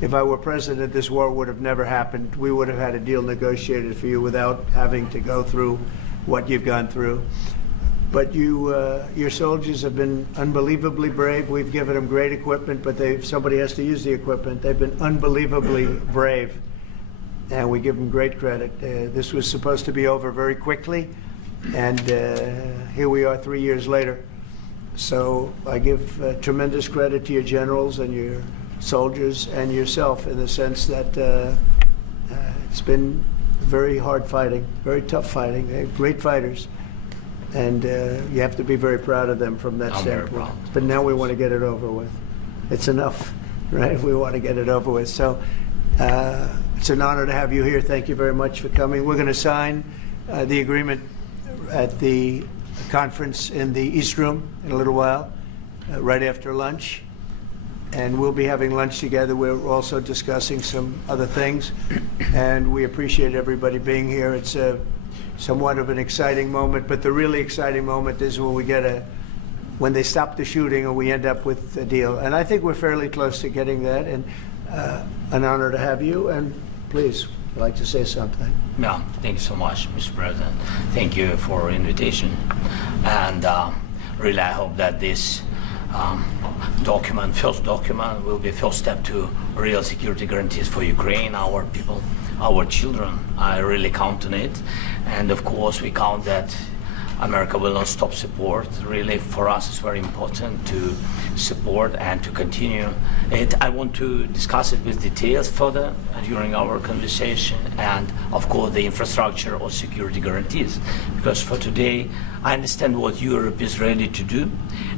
if I were president, this war would have never happened. We would have had a deal negotiated for you without having to go through what you've gone through. But your soldiers have been unbelievably brave. We've given them great equipment, but somebody has to use the equipment. They've been unbelievably brave, and we give them great credit. This was supposed to be over very quickly, and here we are 3 years later. So I give tremendous credit to your generals and your soldiers and yourself in the sense that it's been very hard fighting, very tough fighting. They're great fighters. And you have to be very proud of them from that standpoint. But now we want to get it over with. It's enough, right? We want to get it over with. So it's an honor to have you here. Thank you very much for coming. We're going to sign the agreement at the conference in the East Room in a little while, right after lunch. And we'll be having lunch together. We're also discussing some other things. And we appreciate everybody being here. It's somewhat of an exciting moment, but the really exciting moment is when we when they stop the shooting and we end up with a deal. And I think we're fairly close to getting that, and an honor to have you. And please, I'd like to say something. Yeah, thank you so much, Mr. President. Thank you for the invitation. And really, I hope that this first document will be a first step to real security guarantees for Ukraine, our people, our children. I really count on it. And of course, we count that America will not stop support. Really, for us, it's very important to support and to continue it. I want to discuss it with details further during our conversation, and of course, the infrastructure or security guarantees. Because for today, I understand what Europe is ready to do,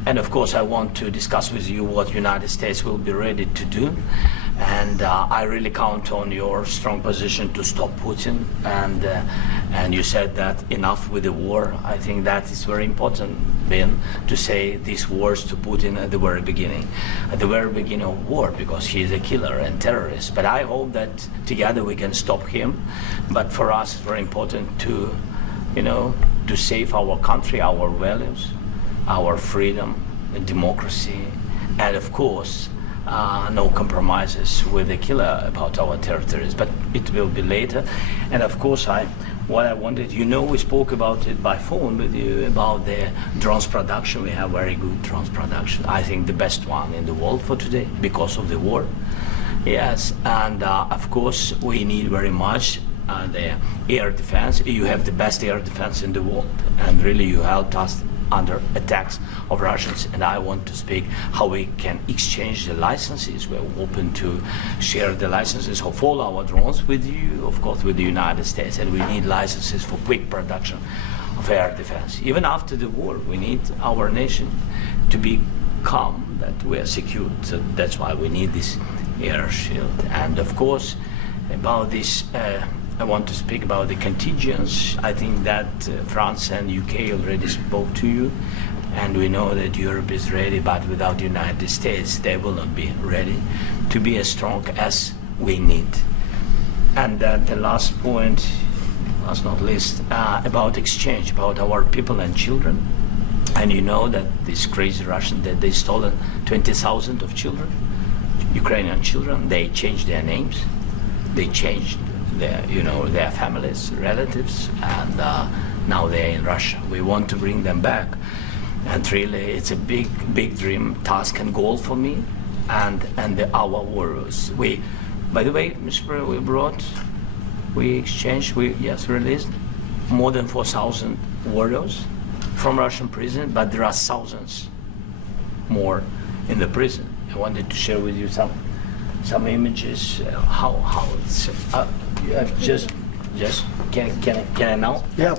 and of course, I want to discuss with you what United States will be ready to do. And I really count on your strong position to stop Putin. And you said that enough with the war. I think that is very important, Ben, to say these words to Putin at the very beginning of war, because he is a killer and terrorist. But I hope that together we can stop him. But for us, it's very important to, to save our country, our values, our freedom, democracy, and of course, no compromises with the killer about our territories, but it will be later. And of course, what I wanted, we spoke about it by phone with you about the drones production. We have very good drones production. I think the best one in the world for today because of the war. Yes, and of course, we need very much the air defense. You have the best air defense in the world, and really you helped us under attacks of Russians, and I want to speak how we can exchange the licenses. We're open to share the licenses of all our drones with you, of course, with the United States, and we need licenses for quick production of air defense. Even after the war, we need our nation to be calm, that we are secure. So that's why we need this air shield. And of course, about this, I want to speak about the contingents. I think that France and UK already spoke to you, and we know that Europe is ready, but without the United States, they will not be ready to be as strong as we need. And the last point, last not least, about exchange, about our people and children. And you know that this crazy Russian, that they stolen 20,000 of children, Ukrainian children. They changed their names, they changed their families, relatives, and now they're in Russia. We want to bring them back, and really, it's a big dream, task, and goal for me, and our warriors. By the way, Mr. President, we released more than 4,000 warriors from Russian prison, but there are thousands more in the prison. I wanted to share with you some images. How it's. You have just can I now? Yeah,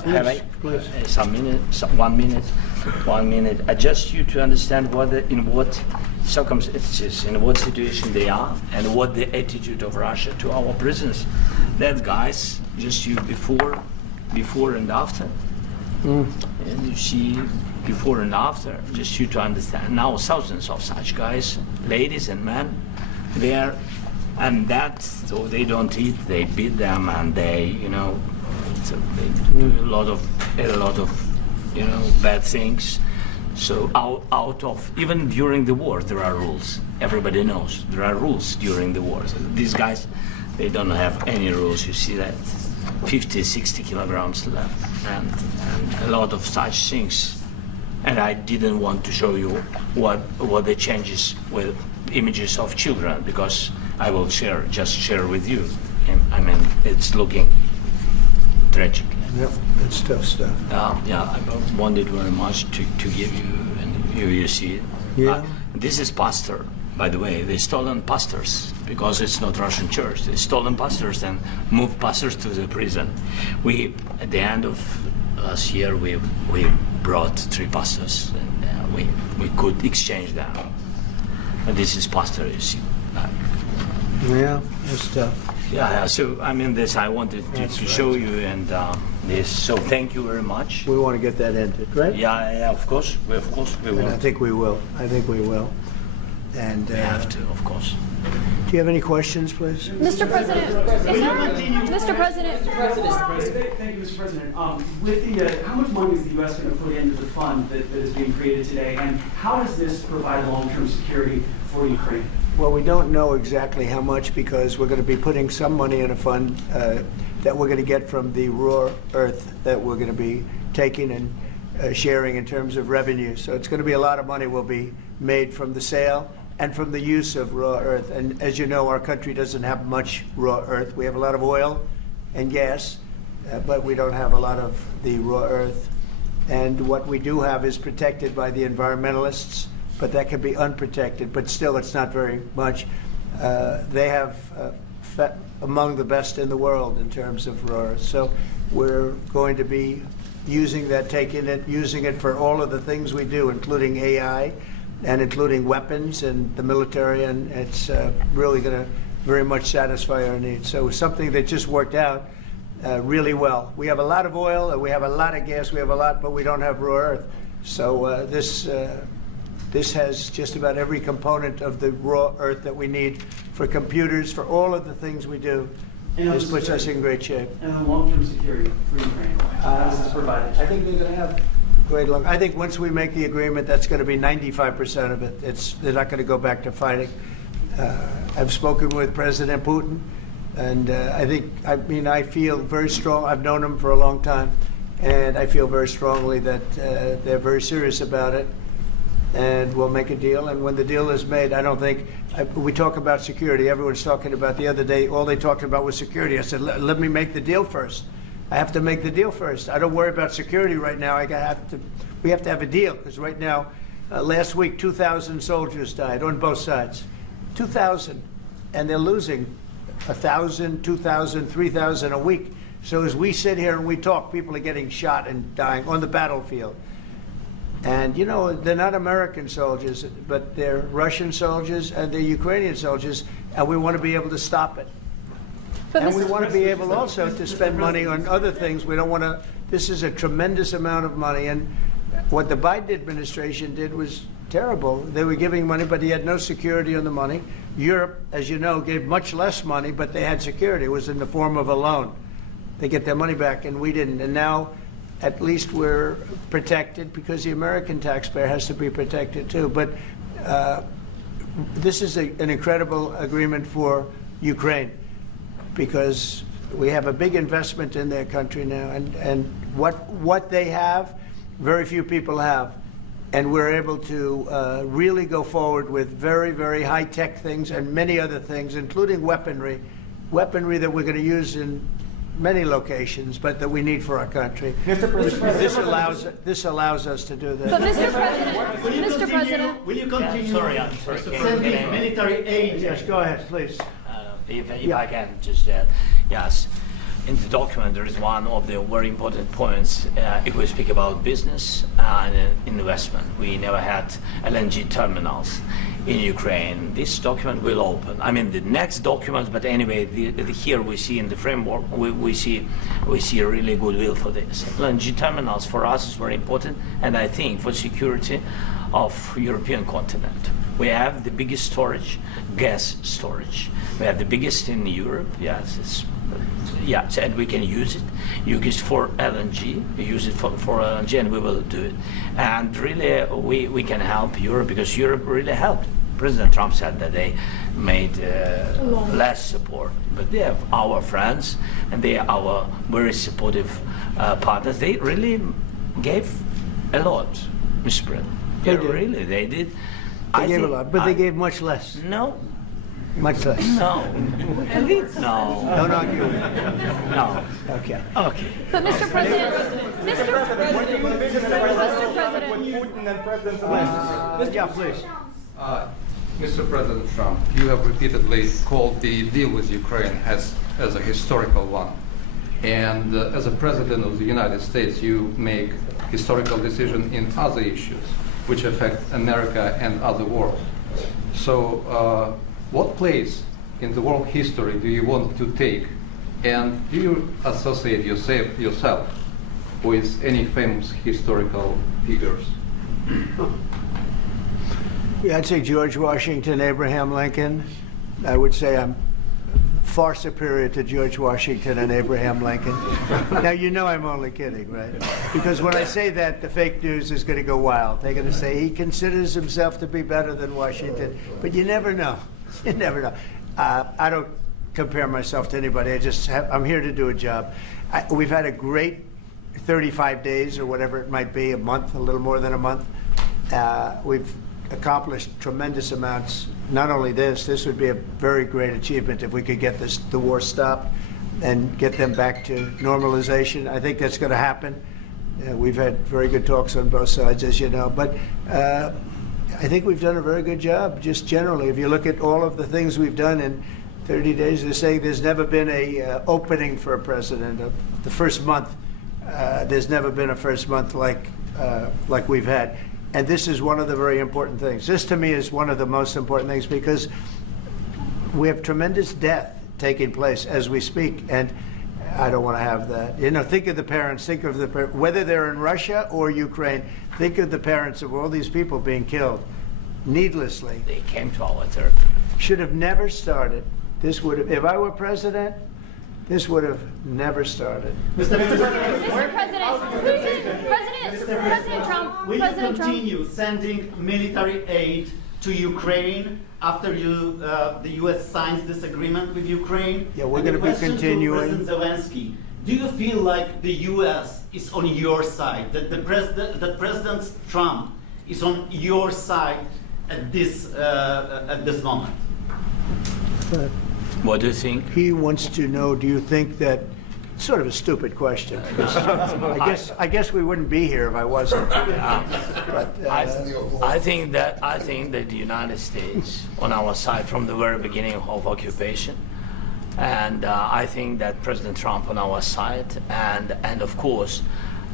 please. Some minutes, 1 minute, 1 minute. Just you to understand in what circumstances, in what situation they are, and what the attitude of Russia to our prisoners. That guys, just you before and after. And you see before and after, just you to understand. Now thousands of such guys, ladies and men, there. And so they don't eat, they beat them, and they do a lot of bad things. So out of, even during the war, there are rules. Everybody knows there are rules during the war. So these guys, they don't have any rules. You see that 50, 60 kilograms left, and a lot of such things. And I didn't want to show you what the changes with images of children, because I will just share with you. And, I mean, it's looking tragic. Yep, it's tough stuff. Yeah, I wanted very much to give you, and here you see it. Yeah. This is pastor, by the way. They stolen pastors because it's not Russian church. They stolen pastors and moved pastors to the prison. We, at the end of last year, we brought 3 pastors, and we could exchange them. And this is pastor, you see. Yeah, it's tough. Yeah, so I mean, this I wanted to show you, and this. So thank you very much. We want to get that ended, right? Yeah, of course, we And I will. think we will. I think we will. And We have to, of course. do you have any questions, please? Mr. President, Mr. President, Thank you, Mr. President. With the, how much money is the U.S. going to put into the fund that is being created today, and how does this provide long-term security for Ukraine? Well, we don't know exactly how much, because we're going to be putting some money in a fund that we're going to get from the raw earth that we're going to be taking and sharing in terms of revenue. So it's going to be a lot of money will be made from the sale and from the use of raw earth. And as you know, our country doesn't have much raw earth. We have a lot of oil and gas, but we don't have a lot of the raw earth. And what we do have is protected by the environmentalists, but that can be unprotected, but still it's not very much. They have among the best in the world in terms of raw earth. So we're going to be using that, using it for all of the things we do, including AI and including weapons and the military, and it's really going to very much satisfy our needs. So it's something that just worked out really well. We have a lot of oil, and we have a lot of gas, we have a lot, but we don't have raw earth. So this has just about every component of the raw earth that we need for computers, for all of the things we do. This puts us in great shape. And the long-term security for Ukraine, how does this provide it? I think they're going to have great luck. I think once we make the agreement, that's going to be 95% of it. They're not going to go back to fighting. I've spoken with President Putin, and I feel very strong. I've known him for a long time, and I feel very strongly that they're very serious about it. And we'll make a deal. And when the deal is made, I don't think we talk about security. Everyone's talking about the other day. All they talked about was security. I said, let me make the deal first. I have to make the deal first. I don't worry about security right now. We have to have a deal, because right now, last week, 2,000 soldiers died on both sides. 2,000, and they're losing 1,000, 2,000, 3,000 a week. So as we sit here and we talk, people are getting shot and dying on the battlefield. And, you know, they're not American soldiers, but they're Russian soldiers and they're Ukrainian soldiers, and we want to be able to stop it. but And we Mr. want to be able also to spend money on other things. We don't want to, this is a tremendous amount of money, and what the Biden administration did was terrible. They were giving money, but he had no security on the money. Europe, as you know, gave much less money, but they had security. It was in the form of a loan. They get their money back, and we didn't. And now, at least we're protected, because the American taxpayer has to be protected too. But this is an incredible agreement for Ukraine, because we have a big investment in their country now, and what they have, very few people have. And we're able to really go forward with very, very high-tech things and many other things, including weaponry that we're going to use in many locations, but that we need for our country. This allows us to do But that. Mr. President, Will you continue I'm sorry. sending military aid? Yes, go ahead, please. If I can just yes. In the document, there is one of the very important points. If we speak about business and investment, we never had LNG terminals in Ukraine. This document will open. I mean, the next document, but anyway, here we see in the framework, we see a really goodwill for this. LNG terminals for us is very important, and I think for security of European continent. We have the biggest storage, gas storage. We have the biggest in Europe. Yes, and we can use it. Use it for LNG. We use it for LNG, and we will do it. And really, we can help Europe because Europe really helped. President Trump said that they made less support, but they have our friends and they are our very supportive partners. They really gave a lot, Mr. President. They did. Really, they did. They gave a lot, but they gave much less. No. Much less. No. No. Don't argue. No. Okay. Okay. But Mr. President, Mr. President, Putin and President Zelenskyy. Yeah, please. Mr. President Trump, you have repeatedly called the deal with Ukraine as a historical one. And as a President of the United States, you make historical decisions in other issues which affect America and other world. So what place in the world history do you want to take? And do you associate yourself with any famous historical figures? Yeah, I'd say George Washington, Abraham Lincoln. I would say I'm far superior to George Washington and Abraham Lincoln. Now, you know I'm only kidding, right? Because when I say that, the fake news is going to go wild. They're going to say he considers himself to be better than Washington. But you never know. You never know. I don't compare myself to anybody. I'm here to do a job. We've had a great 35 days or whatever it might be, a month, a little more than a month. We've accomplished tremendous amounts. Not only this would be a very great achievement if we could get the war stopped and get them back to normalization. I think that's going to happen. We've had very good talks on both sides, as you know. But I think we've done a very good job, just generally. If you look at all of the things we've done in 30 days, they're saying there's never been a opening for a president. The first month, there's never been a first month like we've had. And this is one of the very important things. This, to me, is one of the most important things because we have tremendous death taking place as we speak. And I don't want to have that. You know, think of the parents, whether they're in Russia or Ukraine, think of the parents of all these people being killed needlessly. They came to our territory. Should have never started. This would have, if I were president, this would have never started. Mr. President Trump, Will you President Trump. continue sending military aid to Ukraine after the U.S. signs this agreement with Ukraine? Yeah, we're And the going to be question continuing. To President Zelenskyy, do you feel like the U.S. is on your side, that President Trump is on your side at this moment? What do you think? He wants to know, do you think that, sort of a stupid question. I guess we wouldn't be here if I wasn't. But, I think that the United States on our side from the very beginning of occupation, and I think that President Trump on our side, and of course,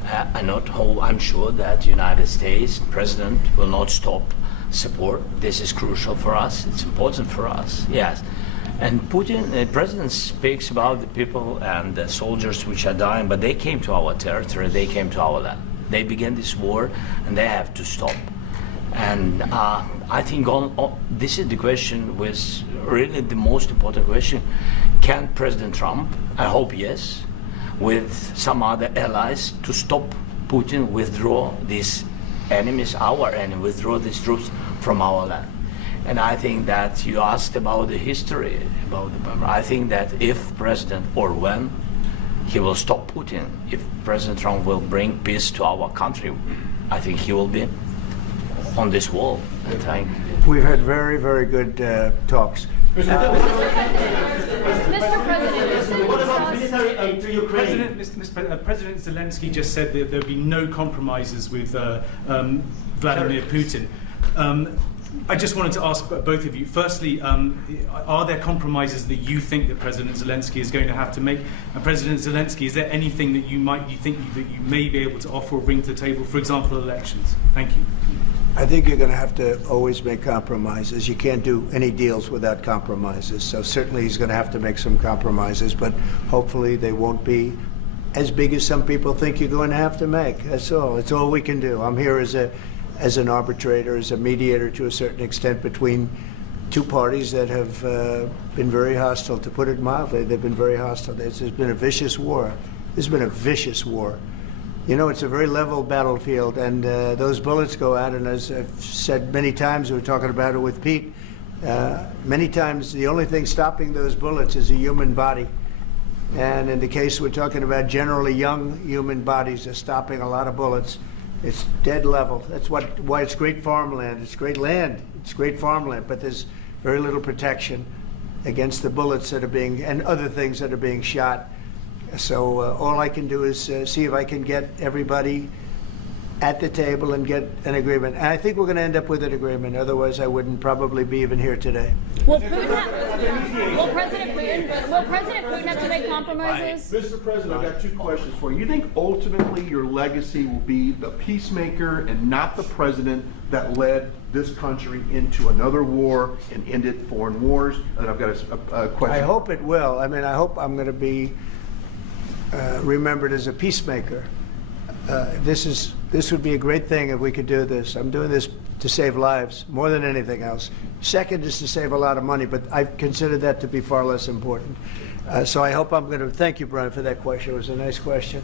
I'm sure that the United States President will not stop support. This is crucial for us. It's important for us. Yes. And Putin, the president speaks about the people and the soldiers which are dying, but they came to our territory, they came to our land. They began this war, and they have to stop. And I think this is the question, was really the most important question. Can President Trump, I hope yes, with some other allies, to stop Putin, withdraw these enemies, our enemy, withdraw these troops from our land? And I think that you asked about the history, I think that if President, or when, he will stop Putin, if President Trump will bring peace to our country, I think he will be on this wall. we've had very, very good talks. Mr. President, What about military aid to Ukraine? President Zelenskyy just said that there'll be no compromises with Vladimir Putin. I just wanted to ask both of you, firstly, are there compromises that you think that President Zelenskyy is going to have to make? And President Zelenskyy, is there anything that you think that you may be able to offer or bring to the table, for example, elections? Thank you. I think you're going to have to always make compromises. You can't do any deals without compromises. So certainly he's going to have to make some compromises, but hopefully they won't be as big as some people think you're going to have to make. That's all. It's all we can do. I'm here as as an arbitrator, as a mediator to a certain extent between two parties that have been very hostile. To put it mildly, they've been very hostile. There's been a vicious war. There's been a vicious war. You know, it's a very level battlefield, and those bullets go out, and as I've said many times, we were talking about it with Pete, many times the only thing stopping those bullets is a human body. And in the case we're talking about, generally young human bodies are stopping a lot of bullets. It's dead level. That's why it's great farmland. It's great land. It's great farmland, but there's very little protection against the bullets that are being, and other things that are being shot. So all I can do is see if I can get everybody at the table and get an agreement. And I think we're going to end up with an agreement. Otherwise, I wouldn't probably be even here today. Will President Putin have to make compromises? Mr. President, I've got two questions for you. You think ultimately your legacy will be the peacemaker and not the president that led this country into another war and ended foreign wars? And I've got a question. I hope it will. I mean, I hope I'm going to be remembered as a peacemaker. This would be a great thing if we could do this. I'm doing this to save lives more than anything else. Second is to save a lot of money, but I consider that to be far less important. So I hope I'm going to, thank you, Brian, for that question. It was a nice question.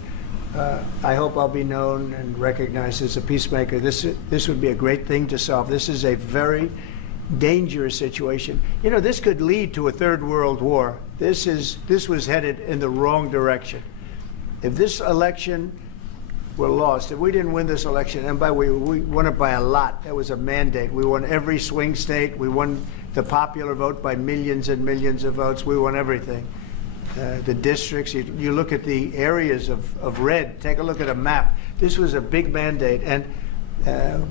I hope I'll be known and recognized as a peacemaker. This would be a great thing to solve. This is a very dangerous situation. You know, this could lead to a third world war. This was headed in the wrong direction. If this election were lost, if we didn't win this election, and by the way, we won it by a lot. That was a mandate. We won every swing state. We won the popular vote by millions and millions of votes. We won everything. The districts, you look at the areas of red, take a look at a map. This was a big mandate, and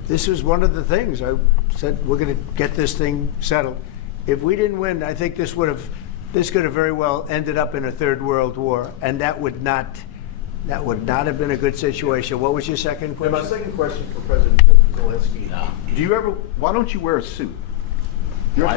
this was one of the things. I said, we're going to get this thing settled. If we didn't win, I think this could have very well ended up in a third world war, and that would not have been a good situation. What was your second And question? my second question for President Zelenskyy. Why don't you wear a suit? Why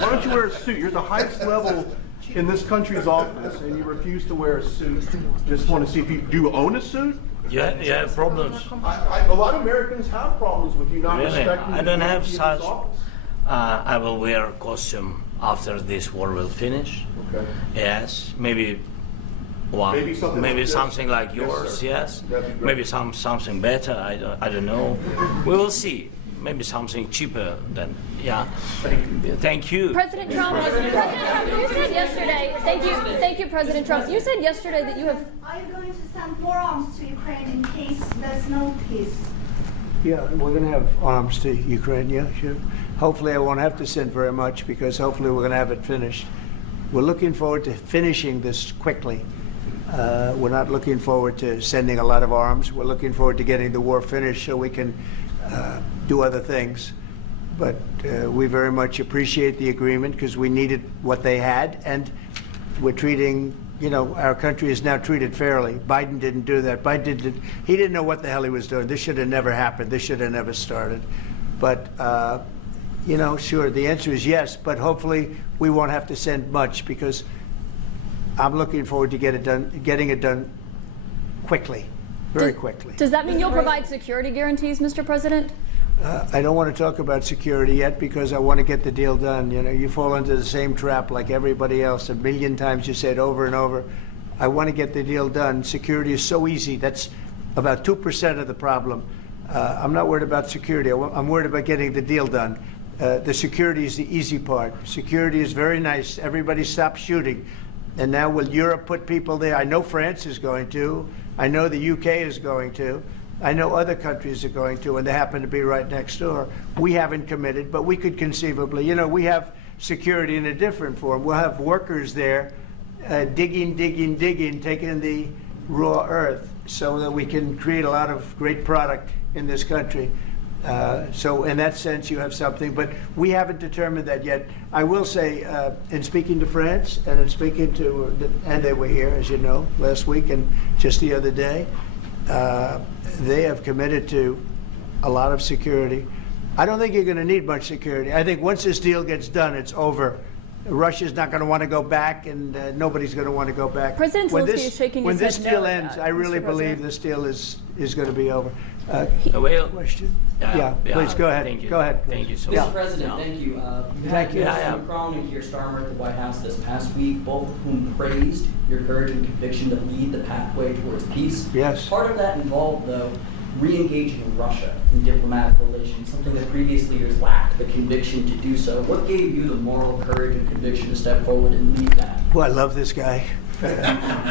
don't you wear a suit? You're at the highest level in this country's office, and you refuse to wear a suit. Just want to see if do you own a suit? Yeah, problems. A lot of Americans have problems with you not Really? respecting I don't the have dignity of such. this office. I will wear a costume after this war will finish. Okay. Yes, maybe one. Maybe something like this? something like Yes, yours. sir. Yes. That'd be great. Maybe something better. I don't know. We will see. Maybe something cheaper than Thank you. President Trump, you said yesterday. Thank you, President Trump. You said yesterday that you have. Are you going to send more arms to Ukraine in case there's no peace? Yeah, we're going to have arms to Ukraine, yeah, sure. Hopefully I won't have to send very much, because hopefully we're going to have it finished. We're looking forward to finishing this quickly. We're not looking forward to sending a lot of arms. We're looking forward to getting the war finished so we can do other things. But we very much appreciate the agreement, because we needed what they had, and we're treating, you know, our country is now treated fairly. Biden didn't do that. He didn't know what the hell he was doing. This should have never happened. This should have never started. But, you know, sure, the answer is yes, but hopefully we won't have to send much, because I'm looking forward to getting it done quickly, very quickly. Does that mean you'll provide security guarantees, Mr. President? I don't want to talk about security yet, because I want to get the deal done. You know, you fall into the same trap like everybody else. A million times you say it over and over. I want to get the deal done. Security is so easy. That's about 2% of the problem. I'm not worried about security. I'm worried about getting the deal done. The security is the easy part. Security is very nice. Everybody stopped shooting. And now will Europe put people there? I know France is going to. I know the UK is going to. I know other countries are going to, and they happen to be right next door. We haven't committed, but we could conceivably. You know, we have security in a different form. We'll have workers there digging, taking the raw earth so that we can create a lot of great product in this country. So in that sense, you have something, but we haven't determined that yet. I will say, in speaking to France and in speaking to, and they were here, as you know, last week and just the other day, they have committed to a lot of security. I don't think you're going to need much security. I think once this deal gets done, it's over. Russia's not going to want to go back, and nobody's going to want to go back. President Zelenskyy is shaking his head no When this deal at ends, that, I really Mr. believe President. this deal is going to be over. Well, Question? Yeah, please, go ahead. Thank you. Go ahead, Thank you so Yeah. much. Mr. President, No. thank you. Thank you. Yeah. Mr. Macron and Keir Starmer at the White House this past week, both of whom praised your courage and conviction to lead the pathway towards peace. Yes. Part of that involved, though, re-engaging Russia in diplomatic relations, something that previous leaders lacked the conviction to do so. What gave you the moral courage and conviction to step forward and lead that? Well, I love this guy.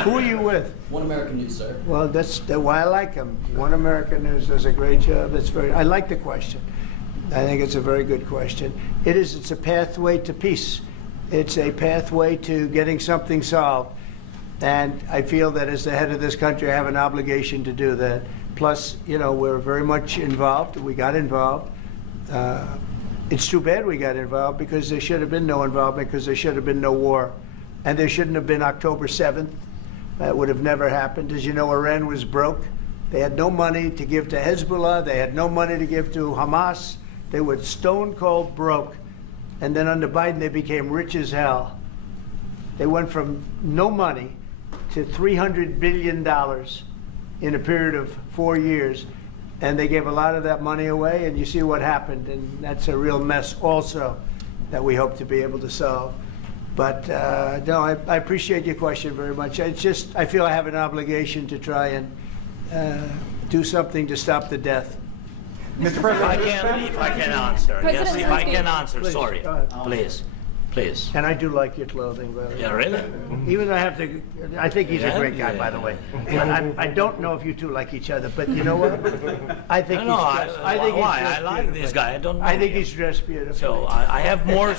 Who are you with? One American News, sir. Well, that's why I like him. One American News does a great job. That's I like the question. I think it's a very good question. It's a pathway to peace. It's a pathway to getting something solved. And I feel that as the head of this country, I have an obligation to do that. Plus, we're very much involved. We got involved. It's too bad we got involved because there should have been no involvement because there should have been no war. And there shouldn't have been October 7th. That would have never happened. As you know, Iran was broke. They had no money to give to Hezbollah. They had no money to give to Hamas. They were stone cold broke. And then under Biden, they became rich as hell. They went from no money to $300 billion in a period of 4 years. And they gave a lot of that money away, and you see what happened. And that's a real mess also that we hope to be able to solve. But no, I appreciate your question very much. It's just, I feel I have an obligation to try and do something to stop the death. Mr. If President, I can answer. President Yes, if I Zelenskyy. can answer. Please, Sorry. go ahead. Please. And I do like your clothing, by the way. Yeah, really? Even though I think he's Yeah? a great guy, by the way. But I don't know if you two like each other, but you know what? I think No, he's dressed, I think he's why? I dressed like this beautifully. guy. I don't know I think him. he's dressed beautifully. So I have more.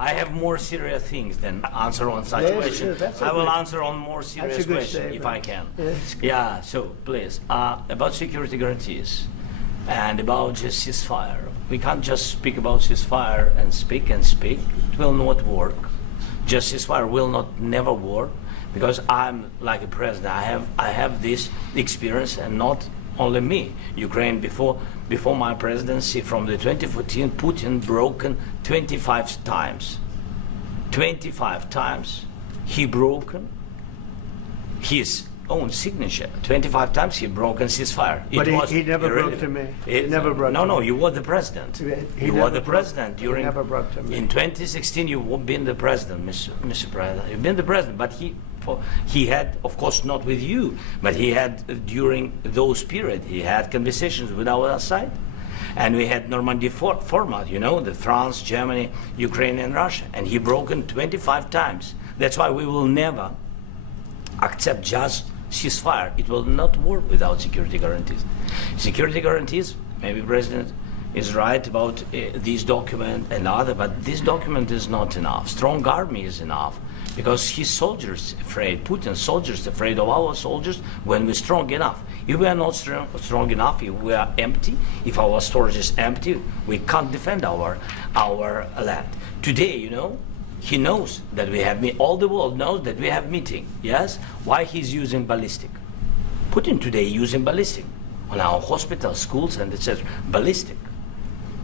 I have more serious things than answer on such Yes, question. that's a I will good- answer on more serious good question if I statement. can. Yes. Yeah. So please, about security guarantees and about just ceasefire. We can't just speak about ceasefire and speak and speak. It will not work. Just ceasefire will not never work because I'm like a president. I have this experience, and not only me. Ukraine before my presidency, from the 2014, Putin broken 25 times. 25 times he broken his own signature. 25 times he broken ceasefire. But he never broke to me. He never broke No, to no, me. you were the president. He You never were the broke- president he during. never broke to me. In 2016, you've been the president, Mr. President. You've been the president, but he had, of course, not with you, but he had during those period. He had conversations with our side, and we had Normandy format. The France, Germany, Ukraine, and Russia, and he broken 25 times. That's why we will never accept just ceasefire. It will not work without security guarantees. Security guarantees, maybe President is right about this document and other, but this document is not enough. Strong army is enough because his soldiers afraid, Putin's soldiers afraid of our soldiers when we're strong enough. If we are not strong enough, if we are empty, if our storage is empty, we can't defend our land. Today, he knows that we have all the world knows that we have meeting. Yes? Why he's using ballistic? Putin today using ballistic on our hospitals, schools, and etc. Ballistic.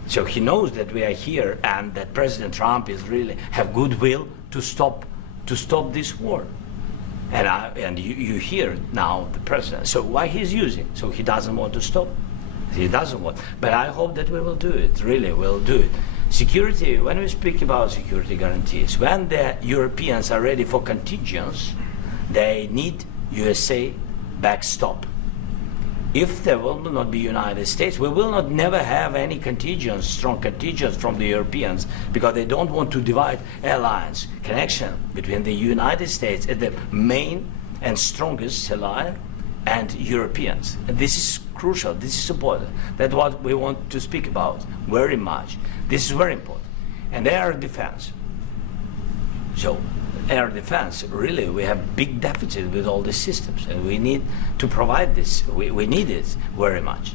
So he knows that we are here and that President Trump is really have goodwill to stop this war. And you hear now the president. So why he's using? So he doesn't want to stop. He doesn't want. But I hope that we will do it. Really, we'll do it. Security, when we speak about security guarantees, when the Europeans are ready for contingents, they need USA backstop. If there will not be United States, we will not never have any contingents, strong contingents from the Europeans, because they don't want to divide alliance, connection between the United States as the main and strongest ally and Europeans. And this is crucial, this is important. That's what we want to speak about very much. This is very important. And air defense. So air defense, really, we have big deficit with all these systems, and we need to provide this. We need it very much.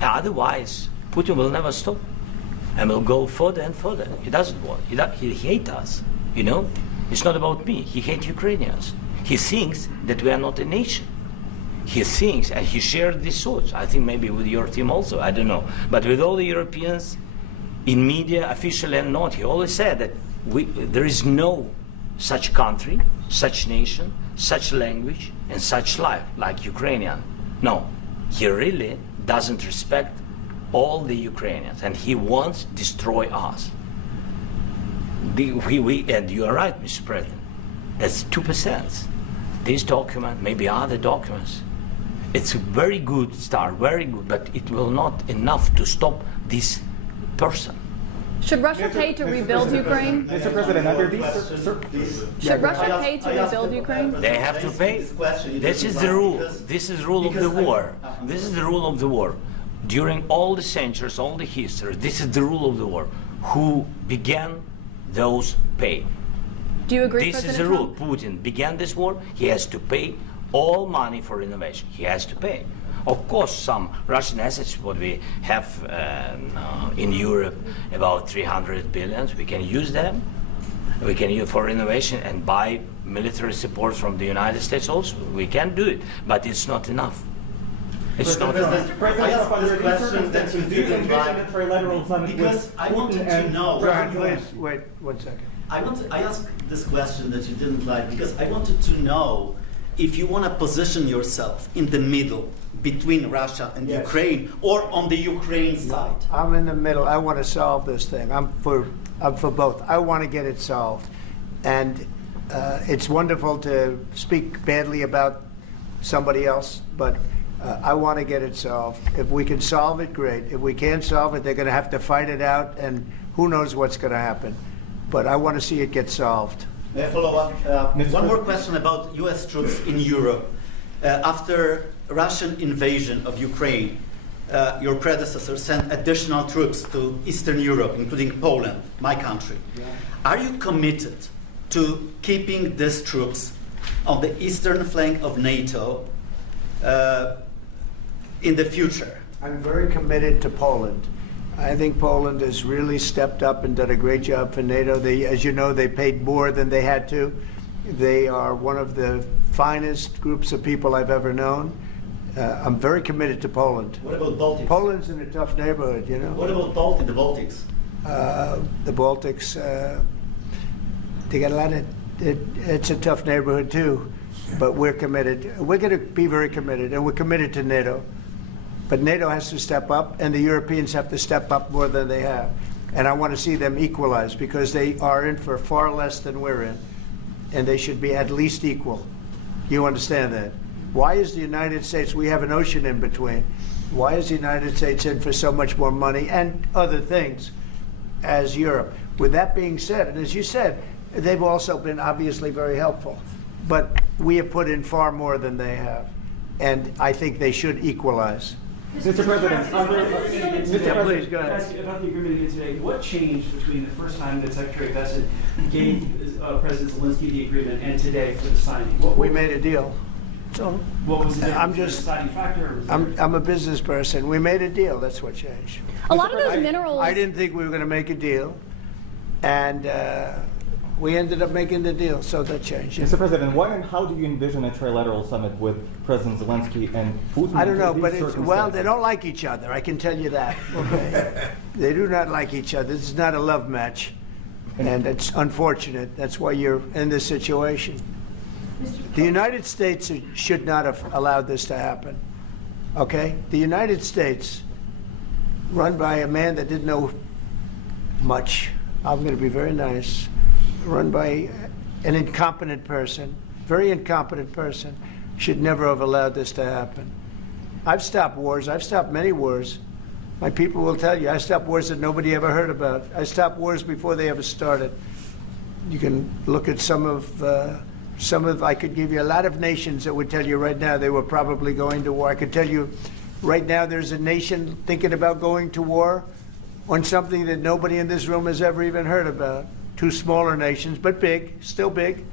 Otherwise, Putin will never stop, and will go further and further. He doesn't want. He hates us. It's not about me. He hates Ukrainians. He thinks that we are not a nation. He thinks, and he shared these thoughts. I think maybe with your team also. I don't know, but with all the Europeans, in media, official and not, he always said that there is no such country, such nation, such language, and such life like Ukrainian. No, he really doesn't respect all the Ukrainians, and he wants to destroy us. And you are right, Mr. President. That's 2%. This document, maybe other documents, it's a very good start, very good, but it will not enough to stop this person. Should Russia pay to rebuild Ukraine? Mr. President, under these Should Russia pay to rebuild Ukraine? They have to pay. This is the rule. This is the rule of the war. This is the rule of the war. During all the centuries, all the history, this is the rule of the war. Who began, those pay. Do you agree, This President is the rule. Trump? Putin began this war. He has to pay all money for innovation. He has to pay. Of course, some Russian assets, what we have in Europe, about 300 billion, we can use them. We can use for innovation and buy military support from the United States also. We can do it, but it's not enough. It's not enough. I asked this question that you didn't like trilateral summit because I wanted to know. Please, wait 1 second. I asked this question that you didn't like because I wanted to know if you want to position yourself in the middle between Russia and Yes. Ukraine or on the Ukraine side. I'm in the middle. I want to solve this thing. I'm for both. I want to get it solved. And it's wonderful to speak badly about somebody else, but I want to get it solved. If we can solve it, great. If we can't solve it, they're going to have to fight it out, and who knows what's going to happen. But I want to see it get solved. May I follow up? One more question about U.S. troops in Europe. After Russian invasion of Ukraine, your predecessor sent additional troops to Eastern Europe, including Poland, my country. Yeah. Are you committed to keeping these troops on the eastern flank of NATO in the future? I'm very committed to Poland. I think Poland has really stepped up and done a great job for NATO. They, as you know, they paid more than they had to. They are one of the finest groups of people I've ever known. I'm very committed to Poland. What about Baltics? Poland's in a tough neighborhood, you know. What about the Baltics? The Baltics, they got a lot of, it's a tough neighborhood too, but we're committed. We're going to be very committed, and we're committed to NATO. But NATO has to step up, and the Europeans have to step up more than they have. And I want to see them equalize, because they are in for far less than we're in, and they should be at least equal. You understand that? Why is the United States, we have an ocean in between, why is the United States in for so much more money and other things as Europe? With that being said, and as you said, they've also been obviously very helpful, but we have put in far more than they have, and I think they should equalize. Mr. President, Please, go ahead. Ask you about the agreement again today. What changed between the first time that Secretary Bessent gave President Zelenskyy the agreement and today for the signing? We made a deal. So What was the I'm difference? just, Was there a deciding factor? Or was there- I'm a business person. We made a deal. That's what changed. A lot of those minerals. I didn't think we were going to make a deal, and we ended up making the deal, so that changed. Mr. President, when and how do you envision a trilateral summit with President Zelenskyy and Putin? I don't know, under but these well, circumstances? they don't like each other. I can tell you that. Okay, they do not like each other. This is not a love match, and it's unfortunate. That's why you're in this situation. The United States should not have allowed this to happen. Okay, the United States, run by a man that didn't know much. I'm going to be very nice. Run by an incompetent person, very incompetent person, should never have allowed this to happen. I've stopped wars. I've stopped many wars. My people will tell you, I stopped wars that nobody ever heard about. I stopped wars before they ever started. You can look at some of, I could give you a lot of nations that would tell you right now they were probably going to war. I could tell you right now there's a nation thinking about going to war on something that nobody in this room has ever even heard about. Two smaller nations, but big, still big.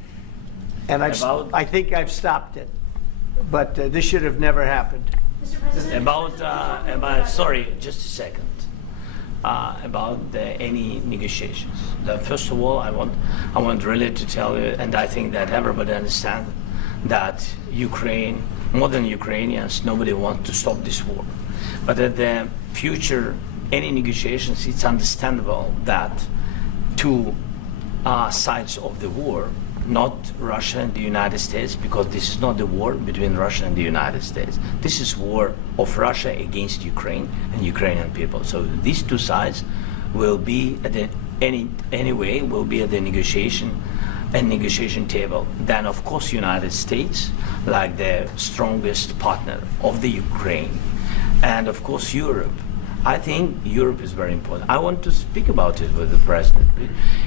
And I think I've stopped it. But this should have never happened. Mr. President, Sorry, just a second. About any negotiations. First of all, I want really to tell you, and I think that everybody understands that Ukraine, more than Ukrainians, nobody wants to stop this war. But at the future, any negotiations, it's understandable that two sides of the war not Russia and the United States, because this is not the war between Russia and the United States. This is war of Russia against Ukraine and Ukrainian people. So these two sides will be at the, anyway will be at the negotiation table. Then of course United States, like the strongest partner of the Ukraine, and of course Europe. I think Europe is very important. I want to speak about it with the president.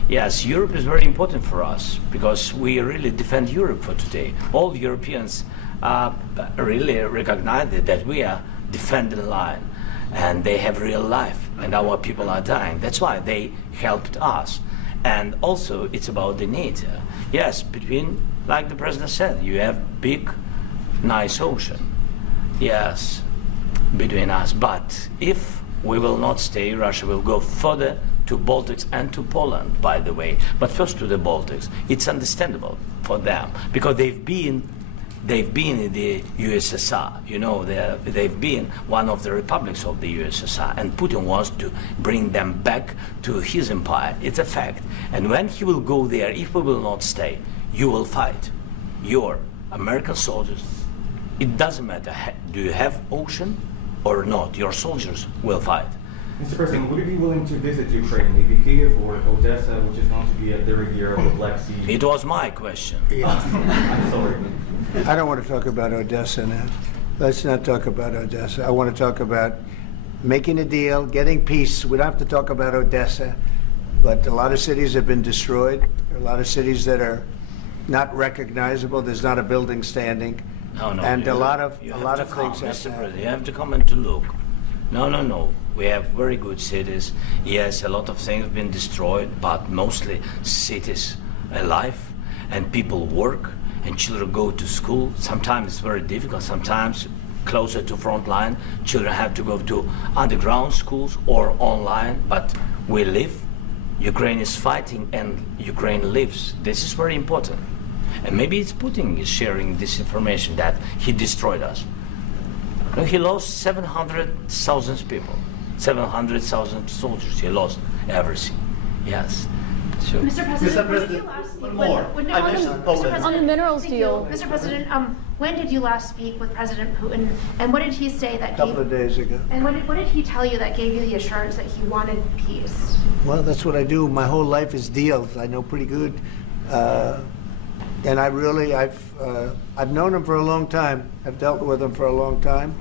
Yes, Europe is very important for us because we really defend Europe for today. All Europeans really recognize that we are defending line, and they have real life, and our people are dying. That's why they helped us. And also, it's about the NATO. Yes, between, like the president said, you have big, nice ocean. Yes, between us. But if we will not stay, Russia will go further to Baltics and to Poland, by the way. But first to the Baltics. It's understandable for them because they've been in the USSR. You know, they've been one of the republics of the USSR, and Putin wants to bring them back to his empire. It's a fact. And when he will go there, if we will not stay, you will fight. Your American soldiers, it doesn't matter, do you have ocean or not, your soldiers will fight. Mr. President, would you be willing to visit Ukraine, maybe Kiev or Odessa, which is going to be at the riviera of the Black Sea? It was my question. Yeah. I'm sorry. I don't want to talk about Odessa now. Let's not talk about Odessa. I want to talk about making a deal, getting peace. We don't have to talk about Odessa, but a lot of cities have been destroyed. There are a lot of cities that are not recognizable. There's not a building standing. No, and a lot of things have President, you have to come and to look. No. We have very good cities. Yes, a lot of things have been destroyed, but mostly cities alive, and people work, and children go to school. Sometimes it's very difficult. Sometimes closer to front line, children have to go to underground schools or online. But we live. Ukraine is fighting, and Ukraine lives. This is very important. And maybe it's Putin is sharing this information that he destroyed us. No, he lost 700,000 people, 700,000 soldiers. He lost everything. Yes. Sure. Mr. President, Mr. when did you President, last speak one with- more. when- I on the- mentioned Mr. Poland. President, On the minerals thank you. deal. Mr. President, when did you last speak with President Putin, and what did he say that a couple of days ago. and what did he tell you that gave you the assurance that he wanted peace? Well, that's what I do. My whole life is deals. I know pretty good. And I've known him for a long time. I've dealt with him for a long time.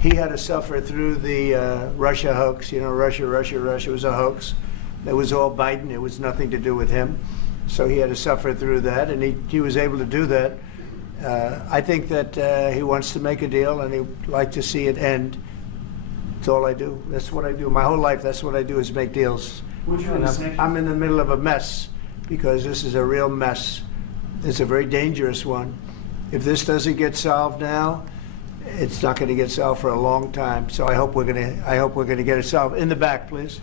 He had to suffer through the Russia hoax. You know, Russia was a hoax. It was all Biden. It was nothing to do with him. So he had to suffer through that, and he was able to do that. I think that he wants to make a deal, and he'd like to see it end. That's all I do. That's what I do. My whole life, that's what I do, is make deals. Would you And understand- I'm in the middle of a mess, because this is a real mess. It's a very dangerous one. If this doesn't get solved now, it's not going to get solved for a long time. So I hope we're going to get it solved. In the back, please.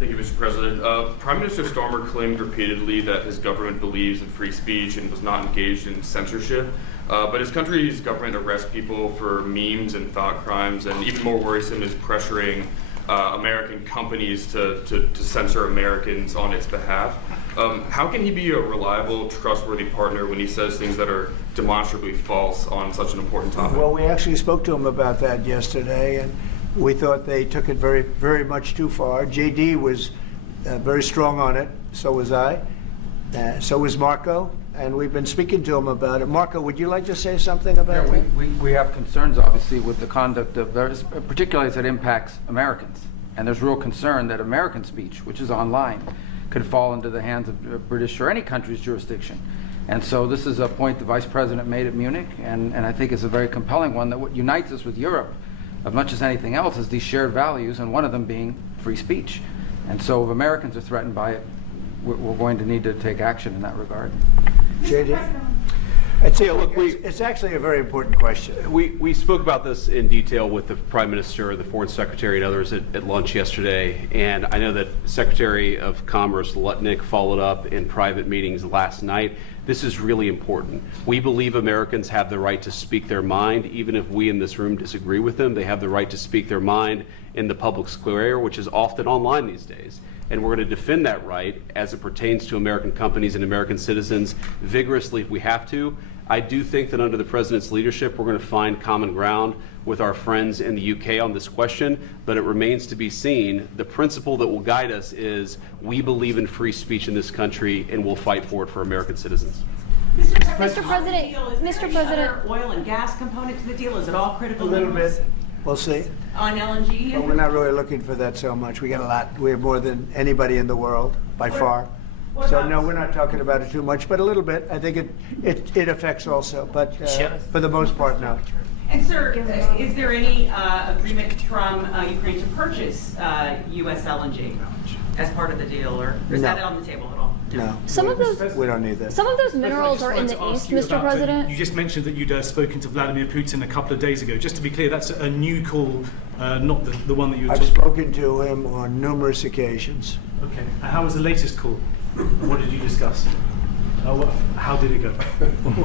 Thank you, Mr. President. Prime Minister Starmer claimed repeatedly that his government believes in free speech and was not engaged in censorship. But his country's government arrests people for memes and thought crimes, and even more worrisome is pressuring American companies to censor Americans on its behalf. How can he be a reliable, trustworthy partner when he says things that are demonstrably false on such an important topic? Well, we actually spoke to him about that yesterday, and we thought they took it very, very much too far. JD was very strong on it. So was I. So was Marco. And we've been speaking to him about it. Marco, would you like to say something about that? We have concerns, obviously, with the conduct of various, particularly as it impacts Americans. And there's real concern that American speech, which is online, could fall into the hands of British or any country's jurisdiction. And so this is a point the Vice President made at Munich, and I think is a very compelling one, that what unites us with Europe, as much as anything else, is these shared values, and one of them being free speech. And so if Americans are threatened by it, we're going to need to take action in that regard. JD? It's actually a very important question. We spoke about this in detail with the Prime Minister, the Foreign Secretary, and others at lunch yesterday, and I know that Secretary of Commerce Lutnick followed up in private meetings last night. This is really important. We believe Americans have the right to speak their mind, even if we in this room disagree with them. They have the right to speak their mind in the public square, which is often online these days. and we're going to defend that right as it pertains to American companies and American citizens vigorously if we have to. I do think that under the President's leadership, we're going to find common ground with our friends in the UK on this question, but it remains to be seen. The principle that will guide us is we believe in free speech in this country, and we'll fight for it for American citizens. Mr. President, Mr. President, oil and gas component to the deal? Is it all critical A little minerals? bit. We'll see. On LNG? But we're not really looking for that so much. We got a lot. We have more than anybody in the world, by far. So no, we're not talking about it too much, but a little bit. I think it affects also, but for the most part, no. And sir, is there any agreement from Ukraine to purchase U.S. LNG as part of the deal, or is that on the table at all? No. Some of those we don't need that. Some of those minerals are in the east, Mr. President. You just mentioned that you'd spoken to Vladimir Putin a couple of days ago. Just to be clear, that's a new call, not the one that you were I've spoken to him on numerous occasions. Okay. And how was the latest call? What did you discuss? How did it go?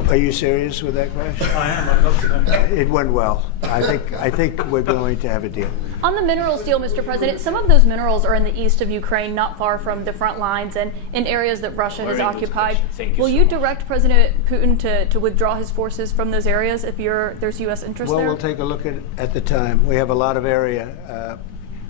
Are you serious with that question? I am. I'd love to know. It went well. I think we're going to have a deal. On the minerals deal, Mr. President, some of those minerals are in the east of Ukraine, not far from the front lines and in areas that Russia has occupied. Will you direct President Putin to withdraw his forces from those areas if there's U.S. interest Well, there? we'll take a look at the time. We have a lot of area.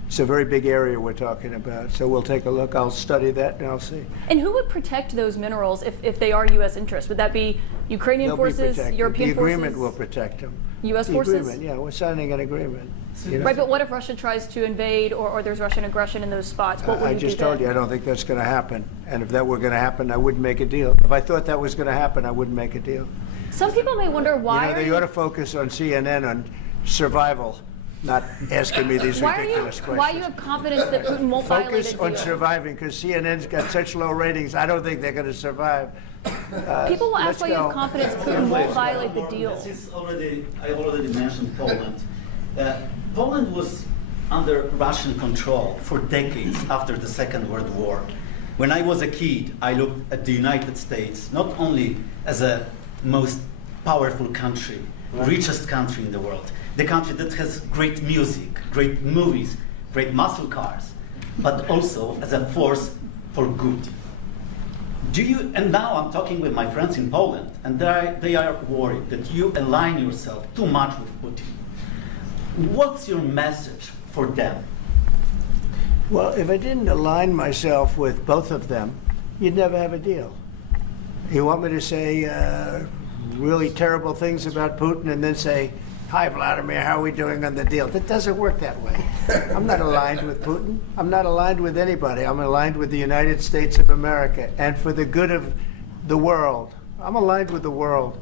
It's a very big area we're talking about. So we'll take a look. I'll study that and I'll see. And who would protect those minerals if they are U.S. interests? Would that be Ukrainian They'll forces, be protected. European The agreement forces? will protect them. U.S. The forces? agreement, yeah, we're signing an agreement. You know? Right, but what if Russia tries to invade or there's Russian aggression in those spots? What would I you do just told then? you, I don't think that's going to happen. And if that were going to happen, I wouldn't make a deal. If I thought that was going to happen, I wouldn't make a deal. Some people may wonder why You know, they ought to focus on CNN on survival, not asking me these ridiculous questions. Why you have confidence that Putin won't violate Focus a on deal? surviving, because CNN's got such low ratings, I don't think they're going to survive. People will ask let's why you have go. confidence Putin won't violate the deal. I already mentioned Poland. Poland was under Russian control for decades after the Second World War. When I was a kid, I looked at the United States not only as a most powerful country, richest country in the world, the country that has great music, great movies, great muscle cars, but also as a force for good. And now I'm talking with my friends in Poland, and they are worried that you align yourself too much with Putin. What's your message for them? Well, if I didn't align myself with both of them, you'd never have a deal. You want me to say really terrible things about Putin and then say, "Hi, Vladimir, how are we doing on the deal?" That doesn't work that way. I'm not aligned with Putin. I'm not aligned with anybody. I'm aligned with the United States of America and for the good of the world. I'm aligned with the world,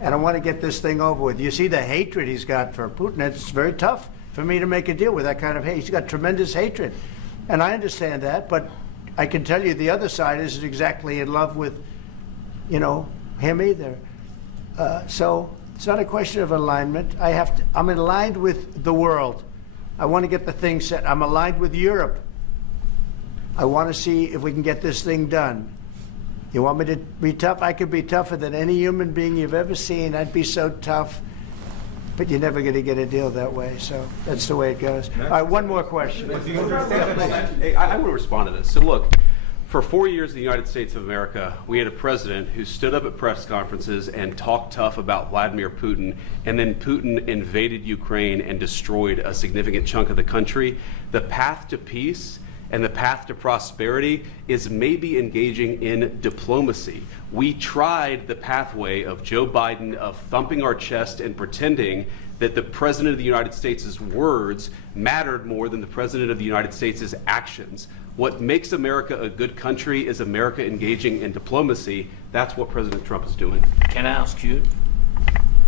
and I want to get this thing over with. You see the hatred he's got for Putin. It's very tough for me to make a deal with that kind of hate. He's got tremendous hatred, and I understand that, but I can tell you the other side isn't exactly in love with, him either. So it's not a question of alignment. I'm aligned with the world. I want to get the thing set. I'm aligned with Europe. I want to see if we can get this thing done. You want me to be tough? I could be tougher than any human being you've ever seen. I'd be so tough. But you're never going to get a deal that way. So that's the way it goes. All right, one more question. Hey, I want to respond to this. So look, for 4 years in the United States of America, we had a president who stood up at press conferences and talked tough about Vladimir Putin, and then Putin invaded Ukraine and destroyed a significant chunk of the country. The path to peace and the path to prosperity is maybe engaging in diplomacy. We tried the pathway of Joe Biden of thumping our chest and pretending that the President of the United States' words mattered more than the President of the United States' actions. What makes America a good country is America engaging in diplomacy. That's what President Trump is doing. Can I ask you?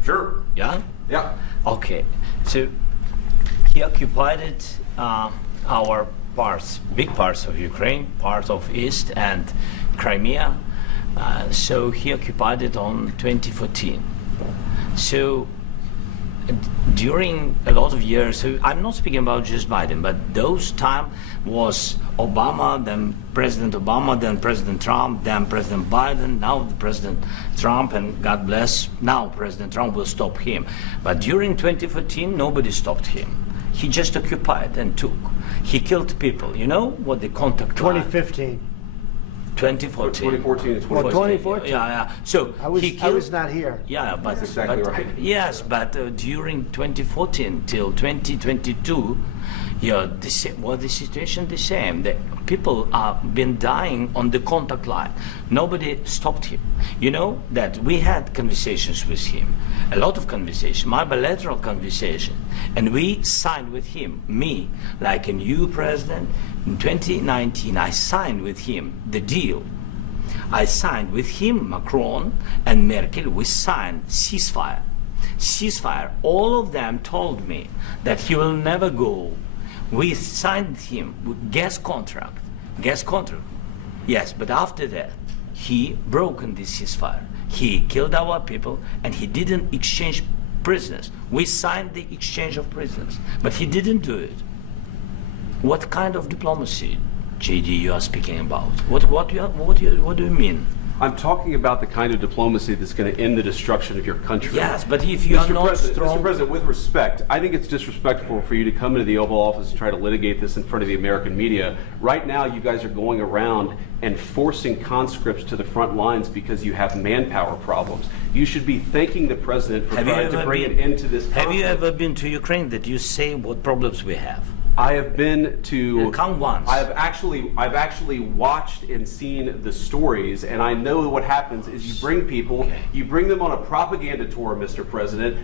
Sure. Yeah? Yeah. Okay. So he occupied our parts, big parts of Ukraine, part of East and Crimea. So he occupied it on 2014. So during a lot of years, so I'm not speaking about just Biden, but those time was Obama, then President Obama, then President Trump, then President Biden, now the President Trump, and God bless, now President Trump will stop him. But during 2014, nobody stopped him. He just occupied and took. He killed people. You know what the contact line? 2015. 2014. 2014 and 2014. 2014. Yeah. So I was, he killed, I was not here. Yeah, but That's exactly but- right. Yes, but during 2014 till 2022, yeah, the situation the same. The people have been dying on the contact line. Nobody stopped him. You know that we had conversations with him, a lot of conversation, my bilateral conversation, and we signed with him. Me, like a new president, in 2019, I signed with him the deal. I signed with him, Macron and Merkel. We signed ceasefire. Ceasefire. All of them told me that he will never go. We signed him with gas contract. Gas contract. Yes, but after that, he broken this ceasefire. He killed our people and he didn't exchange prisoners. We signed the exchange of prisoners, but he didn't do it. What kind of diplomacy, JD, you are speaking about? What do you mean? I'm talking about the kind of diplomacy that's going to end the destruction of your country. Yes, but if you are not strong... Mr. President, with respect, I think it's disrespectful for you to come into the Oval Office and try to litigate this in front of the American media. Right now, you guys are going around and forcing conscripts to the front lines because you have manpower problems. You should be thanking the President for trying to bring an end to this conflict. Have you ever been to Ukraine that you say what problems we have? I have been to. Come once. I've actually watched and seen the stories, and I know what happens is you bring people, you bring them on a propaganda tour, Mr. President.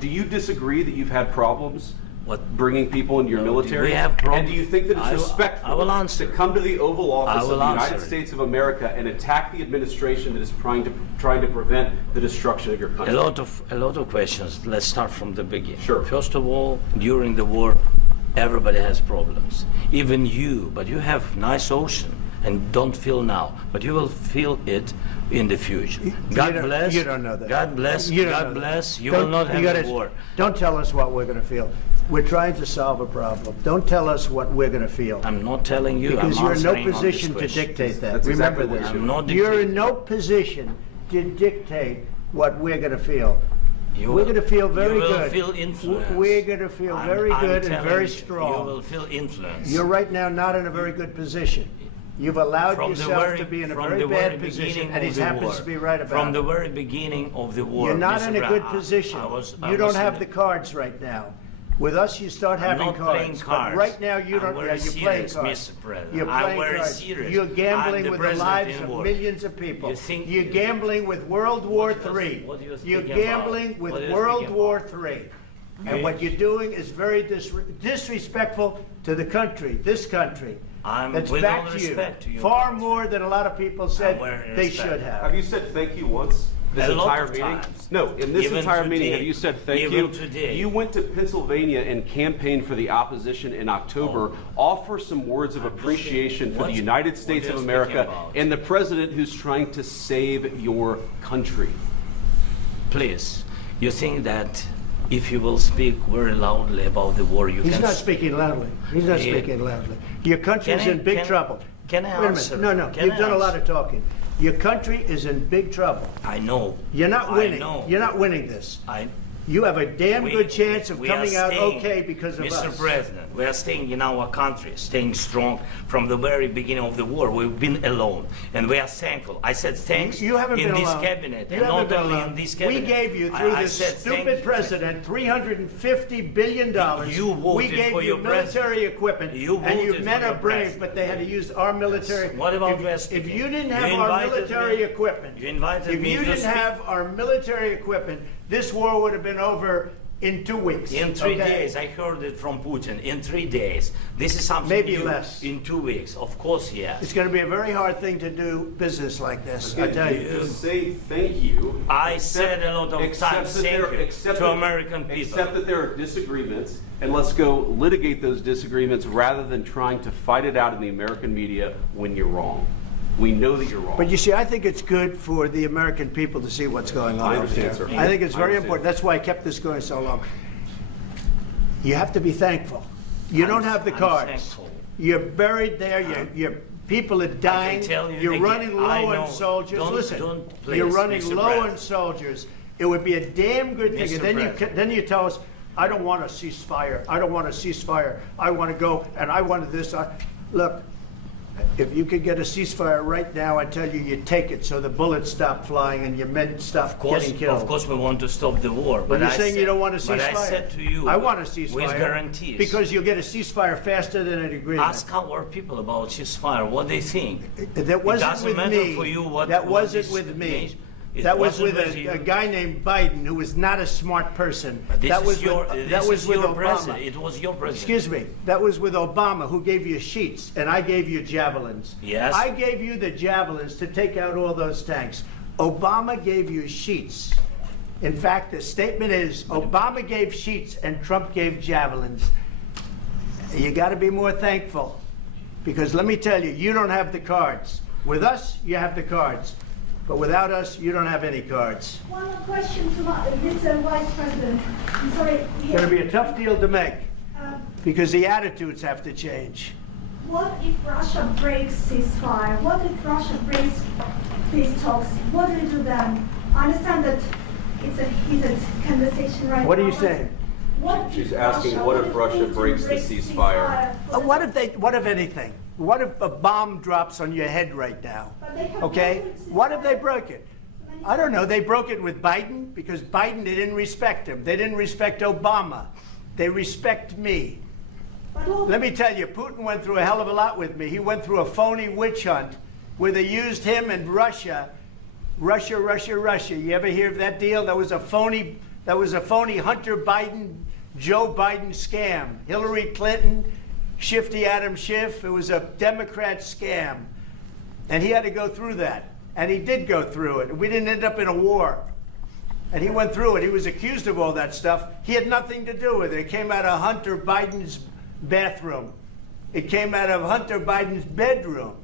Do you disagree that you've had problems? What? Bringing people into your military? We have problems. And do you think that it's respectful to come to the Oval Office of the United States of America and attack the administration that is trying to prevent the destruction of your country? A lot of questions. Let's start from the beginning. Sure. First of all, during the war, everybody has problems. Even you, but you have nice ocean and don't feel now, but you will feel it in the future. God bless. You don't know that. God bless. God bless. You will not have a war. Don't tell us what we're going to feel. We're trying to solve a problem. Don't tell us what we're going to feel. I'm not telling you. Because I'm you're in no answering on position this to question. dictate that. That's Remember exactly this. what I'm not You're dictating. in no position to dictate what we're going to feel. You We're will- going to feel very you will good. feel influenced. We're going to feel very I'm good and telling very you, strong. You will feel influence. You're right now not in a very good position. You've allowed From the yourself very- to be in a from very the very bad position, beginning and he of the happens war. to be right about From it. the very beginning of the war. You're not Mr. in a Brown, good position. I You don't was have in the cards right now. With us, you start I'm having not playing cards. But cards. right now, you I'm don't. very Yeah, you're playing serious, cards. Mr. President. You're I'm playing very cards. serious. You're I'm gambling the with the president lives in of war. millions of people. You think- You're gambling with World War III. what do you think You're about? gambling with What do you World think War about? III. And what you're doing is very disrespectful to the country, this country. I'm That's with back all to you. respect to you. Far more than a lot of people said very they respect. should have. Have you said thank you once? This A lot entire of meeting? times. No, in this Even entire meeting, today. have you said thank Even you? today. You went to Pennsylvania and campaigned for the opposition in October. Offer some words of appreciation for the United States what of are you speaking America about? and the president who's trying to save your country. Please, you think that if you will speak very loudly about the war, you He's can... not speaking loudly. He's not Yeah. speaking loudly. Your country is Can I- in big can- trouble. can I Wait a answer? minute. No, Can you've I done a lot answer? of talking. Your country is in big trouble. I know. You're not I winning. know. You're not winning this. I You have a damn We- good chance of we are coming out staying, okay because of Mr. us. President, we are staying in our country, staying strong from the very beginning of the war. We've been alone, and we are thankful. I said thanks You haven't in been this alone. cabinet, You and haven't not been only alone. in this cabinet. We gave you, through I this said thank stupid you. president, $350 billion. You voted we gave for you your military equipment, You and your voted men for are your brave, president. but they had to use our military. What about if, West if Indies? you didn't You have our invited military me- equipment, You invited if me you to didn't speak. have our military equipment, this war would have been over in 2 weeks. In 3 okay? days, I heard it from Putin. In 3 days, this is something Maybe new. less. In 2 weeks, of course, yes. It's going to be a very hard thing to do business like this. I tell you. To say thank you. I said a lot of except times that thank there- you except to that- American people. Except that there are disagreements, and let's go litigate those disagreements rather than trying to fight it out in the American media when you're wrong. We know that you're wrong. But you see, I think it's good for the American people to see what's going on. I understand, over sir. there. I think it's I very understand. important. That's why I kept this going so long. You have to be thankful. You don't have the I'm cards. thankful. You're buried there. Your people are dying. tell you You're again, running low I on know. soldiers. Don't- Listen, don't please, you're running Mr. low President. on soldiers. It would be a damn good thing. Mr. And then President. then you tell us, I don't want a ceasefire. I don't want a ceasefire. I want to go, and I wanted this. Look, if you could get a ceasefire right now, I tell you, you take it so the bullets stop flying and your men stop getting killed. Of course, we want to stop the war. But you're saying you don't want a ceasefire? But I said to you, I want a ceasefire. with guarantees. Because you'll get a ceasefire faster than an agreement. Ask our people about ceasefire, what they think. That wasn't with me. For you what, that what wasn't this with me. means. That was with a guy named Biden, who was not a smart person. But this that was is your, with, this that was is with your Obama. president. It was your president. Excuse me. That was with Obama, who gave you sheets, and I gave you javelins. Yes. I gave you the javelins to take out all those tanks. Obama gave you sheets. In fact, the statement is Obama gave sheets and Trump gave javelins. You got to be more thankful, because let me tell you, you don't have the cards. With us, you have the cards. But without us, you don't have any cards. One more question to Mr. Vice President. I'm sorry. It's going to be a tough deal to make, because the attitudes have to change. What if Russia breaks ceasefire? What if Russia breaks peace talks? What do we do then? I understand that it's a heated conversation right now. What are you saying? She's asking, what if Russia breaks the ceasefire? What if anything? What if a bomb drops on your head right now? Okay? What if they broke it? I don't know. They broke it with Biden, because Biden, they didn't respect him. They didn't respect Obama. They respect me. Let me tell you, Putin went through a hell of a lot with me. He went through a phony witch hunt where they used him and Russia. Russia. You ever hear of that deal? That was a phony Hunter Biden, Joe Biden scam. Hillary Clinton, Shifty Adam Schiff. It was a Democrat scam. And he had to go through that. And he did go through it. We didn't end up in a war. And he went through it. He was accused of all that stuff. He had nothing to do with it. It came out of Hunter Biden's bathroom. It came out of Hunter Biden's bedroom.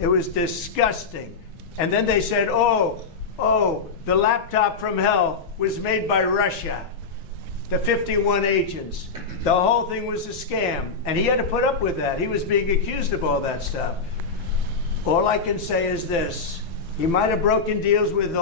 It was disgusting. And then they said, oh, the laptop from hell was made by Russia. The 51 agents. The whole thing was a scam. And he had to put up with that. He was being accused of all that stuff. All I can say is this. He might have broken deals with